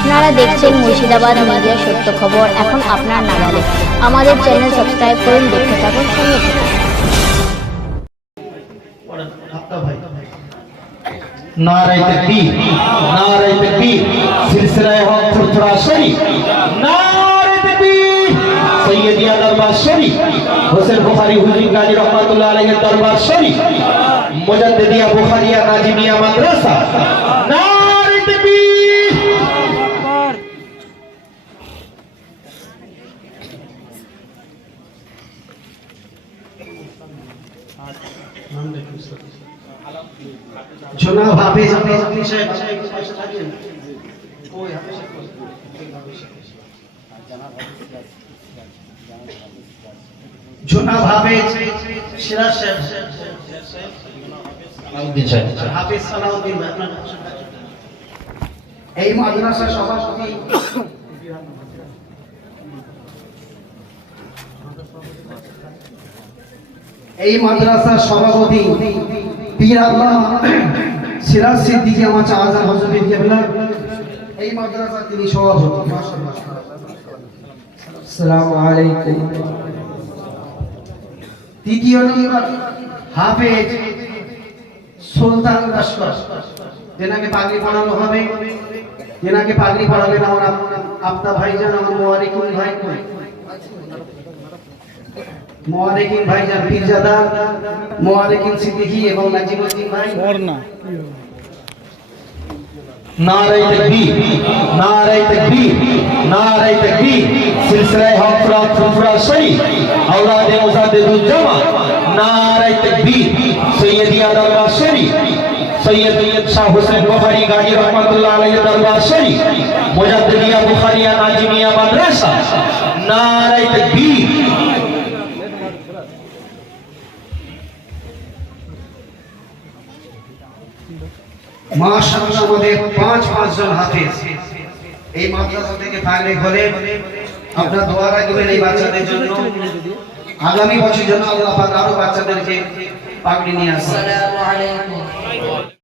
আপনারা দেখছেন মুর্শিদাবাদ মিডিয়া সত্য খবর এখন আপনার নাগালে। আমাদের চ্যানেল সাবস্ক্রাইব করুন, দেখতে থাকুন, সঙ্গে থাকুন। नारे तकबीर सिलसिला हक फुरफुरा शरीफ नारे तकबीर सैयदिया दरबार शरीफ हुसैन बुखारी हुजूर गाजी रहमतुल्लाह अलैहि दरबार शरीफ मुजद्दिदिया बुखारिया नाजिमिया मदरसा नारे तकबीर জনাব হাফেজ জনাব হাফেজ সিরাজ সাহেব হাফেজ সালাউদ্দিন এই মাদ্রাসার সভাপতি পীর আল্লামা সিরাজ সিদ্দিকী আমাচা আযম হযরত কিবলা এই মাদ্রাসার তিনি সভাপতি। মাশাআল্লাহ। আসসালামু আলাইকুম। তৃতীয় নম্বর হাফেজ সুলতান লস্কর, যেনাকে পাগড়ি পরানো হবে, যেনাকে পাগড়ি পরাবেন আমার আপনা ভাইজান, আমার মুবারকুল ভাই, মুবারকিন ভাইজান পীরজাদা, মুবারকিন সিদ্দিকী এবং নাজিমুদ্দিন ভাই। नारे तकबीर नारे तकबीर नारे तकबीर सिलसिला हक फुरफुरा शरीफ औलाद मुजाद्दिदुल जमा नारे तकबीर सैयदिया दरबार शरीफ सैयद शाह हुसैन बुखारी गाजी रहमतुल्लाह अलैहि दरबार शरीफ मुजद्दिदिया बुखारिया नाजिमिया मदरसा नारे तकबीर। মাশাআল্লাহ, আমাদের পাঁচ জন হাফেজ এই মাদ্রাসা থেকে পাগড়ি হলে আপনারা দোয়া রাখবেন এই বাচ্চাদের জন্য, আগামী বছর যেন আল্লাহ পাক আরো বাচ্চাদেরকে পাগড়ি নিয়ে আসে। আসসালামু আলাইকুম।